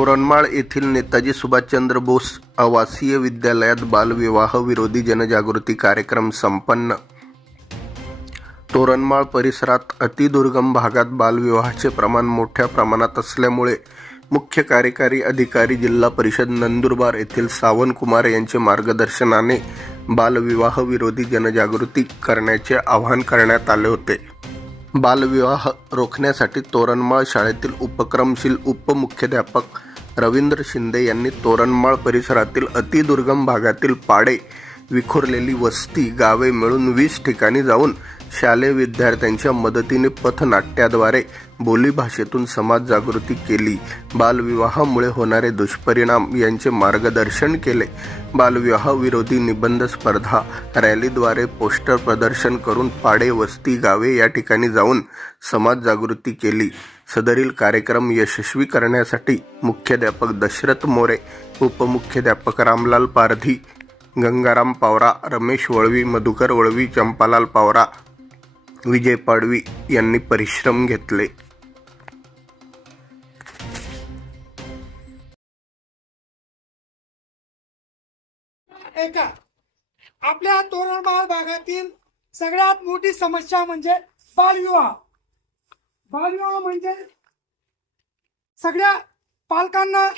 तोरणमाळ येथील नेताजी सुभाषचंद्र बोस आवासीय विद्यालयात बालविवाह विरोधी जनजागृती कार्यक्रम संपन्न. तोरणमाळ परिसरात अतिदुर्गम भागात बालविवाहाचे प्रमाण मोठ्या प्रमाणात असल्यामुळे मुख्य कार्यकारी अधिकारी जिल्हा परिषद नंदुरबार येथील सावंतकुमार यांचे मार्गदर्शनाने बालविवाह विरोधी जनजागृती करण्याचे आवाहन करण्यात आले होते. बालविवाह रोखण्यासाठी तोरणमाळ शाळेतील उपक्रमशील उपमुख्याध्यापक रवींद्र शिंदे यांनी तोरणमाळ परिसरातील अतिदुर्गम भागातील पाडे विखुरलेली वस्ती गावे मिळून वीस ठिकाणी जाऊन शालेय विद्यार्थ्यांच्या मदतीने पथनाट्याद्वारे बोलीभाषेतून समाज जागृती केली. बालविवाहामुळे होणारे दुष्परिणाम यांचे मार्गदर्शन केले. बालविवाह विरोधी निबंध स्पर्धा रॅलीद्वारे पोस्टर प्रदर्शन करून पाडे वस्ती गावे या ठिकाणी जाऊन समाज जागृती केली. सदरील कार्यक्रम यशस्वी करण्यासाठी मुख्याध्यापक दशरथ मोरे उपमुख्याध्यापक रामलाल पारधी गंगाराम पावरा रमेश वळवी मधुकर वळवी चंपालाल पावरा विजय पाडवी यांनी परिश्रम घेतले. ऐका आपल्या तोरणमाळ भागातील सगळ्यात मोठी समस्या म्हणजे बालविवाह. बालविवाह म्हणजे सगळ्या पालकांना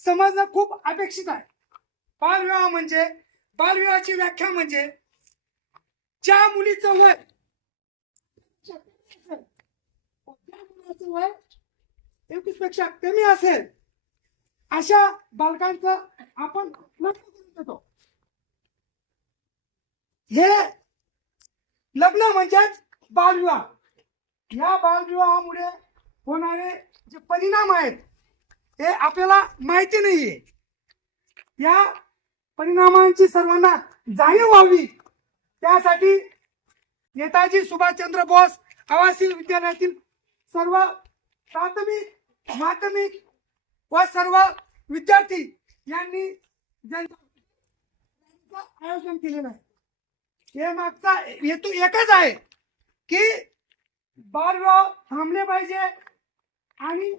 समजणं खूप अपेक्षित आहे. बालविवाह म्हणजे बालविवाहाची व्याख्या म्हणजे ज्या मुलीचं वय मुलाचं वय एकवीसपेक्षा कमी असेल अशा बालकांचं आपण लग्न करून देतो. हे लग्न म्हणजेच बालविवाह. या बालविवाहामुळे होणारे जे परिणाम आहेत हे आपल्याला माहिती नाहीये. या परिणामांची सर्वांना जाणीव व्हावी. त्यासाठी नेताजी सुभाषचंद्र बोस आवासीय विद्यालयातील सर्व प्राथमिक माध्यमिक व सर्व विद्यार्थी यांनी आयोजन केलेलं आहे. हे मागचा हेतू एकच आहे की बालविवाह थांबले पाहिजे. आणि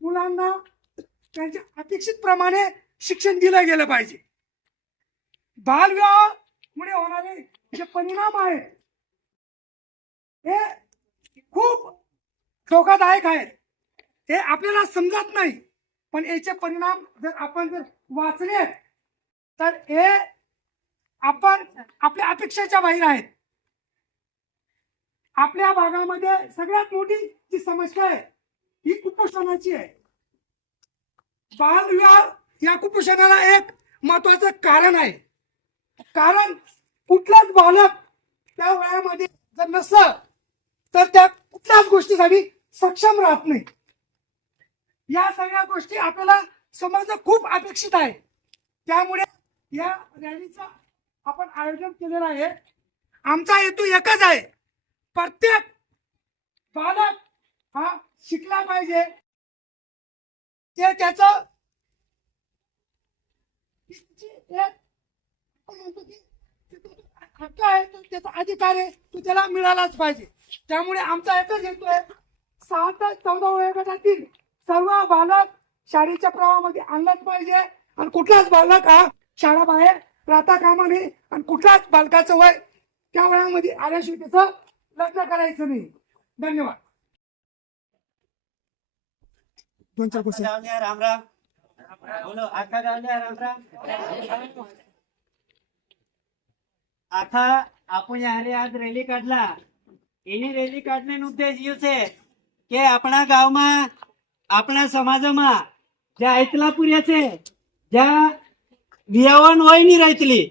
मुलांना त्यांच्या अपेक्षित प्रमाणे शिक्षण दिलं गेलं पाहिजे. बालविवाह मुळे होणारे जे परिणाम आहेत हे खूप धोकादायक आहेत हे आपल्याला समजत नाही. पण याचे परिणाम जर आपण जर वाचले तर हे आपण आपल्या अपेक्षेच्या बाहेर आहेत. आपल्या भागामध्ये सगळ्यात मोठी जी समस्या आहे ही कुपोषणाची आहे. बालविवाह या कुपोषणाला एक महत्वाचं कारण आहे. कारण कुठलाच बालक त्या वयामध्ये जर नसलं तर त्या कुठल्याच गोष्टीसाठी सक्षम राहत नाही. या सगळ्या गोष्टी आपल्याला समजणं खूप अपेक्षित आहे. त्यामुळे या रॅलीचं आपण आयोजन केलेलं आहे. आमचा हेतू एकच आहे. प्रत्येक बालक हा शिकला पाहिजे. ते त्याच हक्क आहे तो त्याचा अधिकार आहे तो त्याला मिळालाच पाहिजे. त्यामुळे आमचा एकच हेतू आहे सहा ते चौदा वयोगटातील सर्व बालक शाळेच्या प्रवाहामध्ये आणलाच पाहिजे. आणि कुठलाच बालक हा शाळा बाहेर राहता कामा नये. आणि कुठलाच बालकाचं वय त्या वयामध्ये आल्याशिवाय त्याचं लग्न करायचं नाही धन्यवाद दोन चार गोष्टी गावल्या राम राम बोलो आखा गावल्या राम राम આખા આપણે યારે આજ રેલી કાઢલા એની રેલી કાઢવાનો ઉદ્દેશ એ છે કે આપણા ગામમાં આપણા સમાજમાં જ્યાં ऐकलापुऱ्या છે ज्या वियावन वय नाही राहतली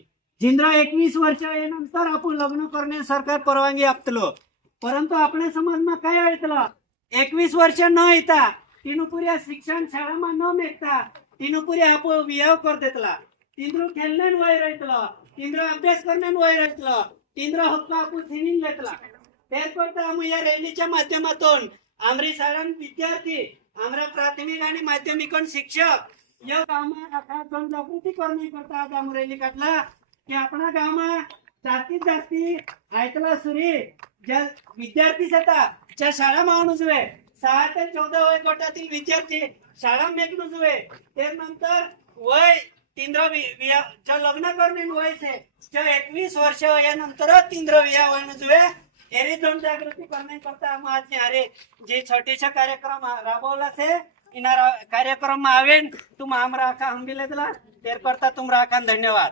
जिंद्रा एकवीस वर्ष नंतर आपण लग्न करणे सरकार परवानगी आपतलो. परंतु आपल्या समाजમાં काय ऐकलं एकवीस वर्ष न येता तिनुपुऱ्या शिक्षण शाळामा न मेकता तिनं आप आपण वियाव कर देतला तिंद्र खेळण्यान वय राहतलं तिंद्र अभ्यास करण्यान वय राहतलं तिंद्र हक्क आपण थिनीन घेतला त्याच आम्ही या रॅलीच्या माध्यमातून आमरी शाळां विद्यार्थी आमरा प्राथमिक आणि माध्यमिक शिक्षक या कामा जागृती करण्याकरता आज आम्ही रॅली काढला. की आपण गाव जास्तीत जास्ती ऐकला सुरी. ज्या विद्यार्थी जातात ज्या शाळा माणूस वे सहा ते चौदा वय गटातील विद्यार्थी शाळा मेकणूच वे ते नंतर वय तिंद्रविया लग्न करणे वयचे एकवीस वर्ष वयानंतर तिंद्रविया वयनुज वे एरे जनजागृती करणे करता आज अरे जे छोटेशा कार्यक्रम राबवला से इना कार्यक्रम आवेन. तुम आमरा आखा हंबिले दिला. करता तुम राखान धन्यवाद.